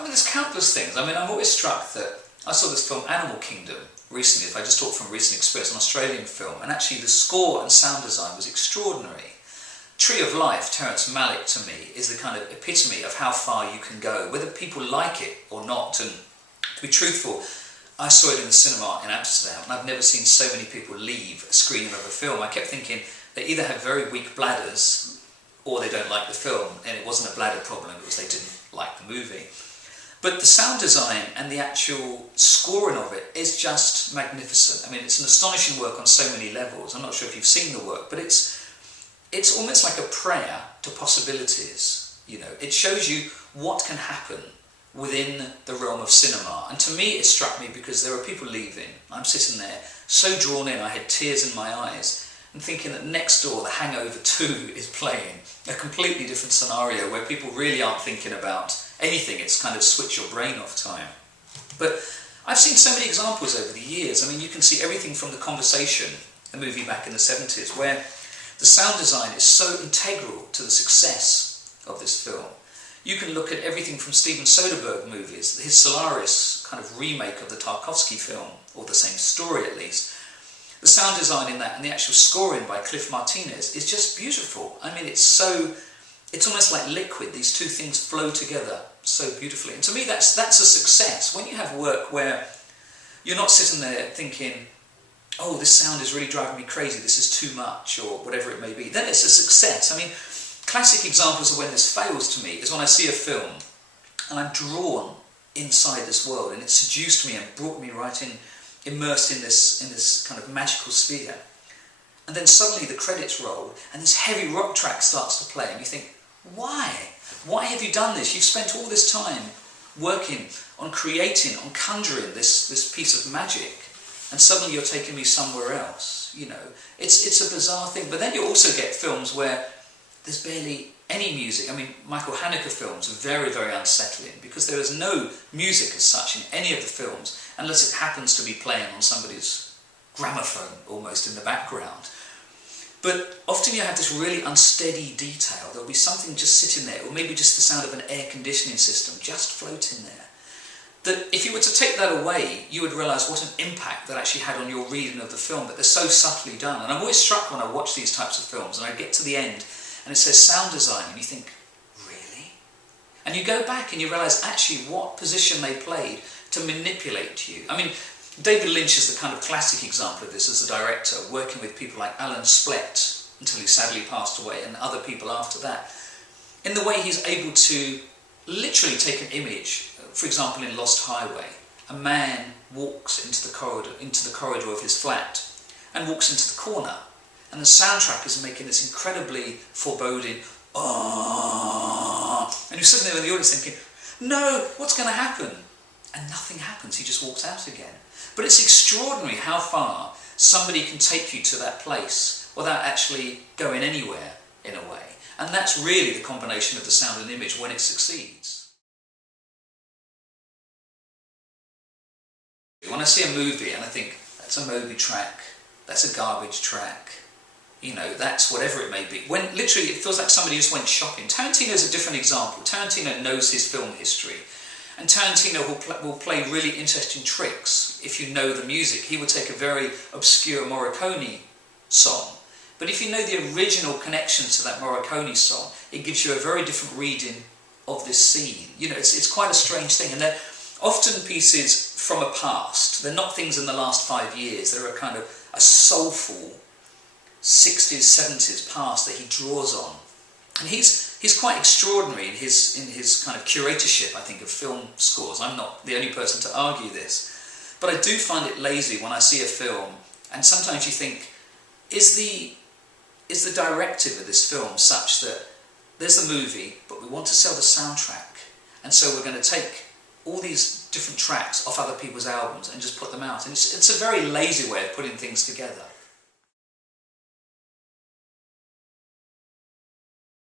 I mean, there's countless things. I mean, I'm always struck that I saw this film Animal Kingdom recently, if I just talk from recent experience, an Australian film, and actually the score and sound design was extraordinary. Tree of Life, Terrence Malick, to me, is the kind of epitome of how far you can go, whether people like it or not. And to be truthful, I saw it in the cinema in Amsterdam, and I've never seen so many people leave a screening of a film. I kept thinking they either have very weak bladders or they don't like the film, and it wasn't a bladder problem, it was they didn't like the movie. But the sound design and the actual scoring of it is just magnificent. I mean, it's an astonishing work on so many levels. I'm not sure if you've seen the work, but it's almost like a prayer to possibilities. You know, it shows you what can happen within the realm of cinema. And to me, it struck me because there are people leaving. I'm sitting there so drawn in, I had tears in my eyes, and thinking that next door, The Hangover 2 is playing, a completely different scenario where people really aren't thinking about anything. It's kind of switch your brain off time. But I've seen so many examples over the years. I mean, you can see everything from The Conversation, a movie back in the 70s, where the sound design is so integral to the success of this film. You can look at everything from Steven Soderbergh movies, his Solaris kind of remake of the Tarkovsky film, or the same story at least. The sound design in that and the actual scoring by Cliff Martinez is just beautiful. I mean, it's almost like liquid. These two things flow together so beautifully. And to me, that's a success. When you have work where you're not sitting there thinking, oh, this sound is really driving me crazy, this is too much, or whatever it may be, then it's a success. I mean, classic examples of when this fails to me is when I see a film and I'm drawn inside this world and it seduced me and brought me right in, immersed in this kind of magical sphere. And then suddenly the credits roll and this heavy rock track starts to play and you think, why? Why have you done this? You've spent all this time working on creating, on conjuring this piece of magic, and suddenly you're taking me somewhere else. You know, it's a bizarre thing. But then you also get films where there's barely any music. I mean, Michael Haneke films are very, very unsettling because there is no music as such in any of the films unless it happens to be playing on somebody's gramophone almost in the background. But often you have this really unsteady detail. There'll be something just sitting there, or maybe just the sound of an air conditioning system just floating there. That if you were to take that away, you would realise what an impact that actually had on your reading of the film, that they're so subtly done. And I'm always struck when I watch these types of films and I get to the end and it says sound design and you think, really? And you go back and you realise actually what position they played to manipulate you. I mean, David Lynch is the kind of classic example of this as a director, working with people like Alan Splett until he sadly passed away, and other people after that, in the way he's able to literally take an image. For example, in Lost Highway, a man walks into the corridor of his flat and walks into the corner, and the soundtrack is making this incredibly foreboding and you're sitting there in the audience thinking, no, what's going to happen? And nothing happens, he just walks out again. But it's extraordinary how far somebody can take you to that place without actually going anywhere, in a way. And that's really the combination of the sound and image when it succeeds. When I see a movie and I think, that's a Moby track, that's a garbage track, you know, that's whatever it may be. When literally it feels like somebody just went shopping. Tarantino's a different example. Tarantino knows his film history. And Tarantino will play really interesting tricks. If you know the music, he will take a very obscure Morricone song. But if you know the original connections to that Morricone song, it gives you a very different reading of this scene. You know, it's quite a strange thing. And they're often pieces from a past. They're not things in the last 5 years. They're a kind of a soulful 60s, 70s past that he draws on. And he's quite extraordinary in his kind of curatorship, I think, of film scores. I'm not the only person to argue this. But I do find it lazy when I see a film, and sometimes you think, is the directive of this film such that there's the movie, but we want to sell the soundtrack, and so we're going to take all these different tracks off other people's albums and just put them out. And it's a very lazy way of putting things together.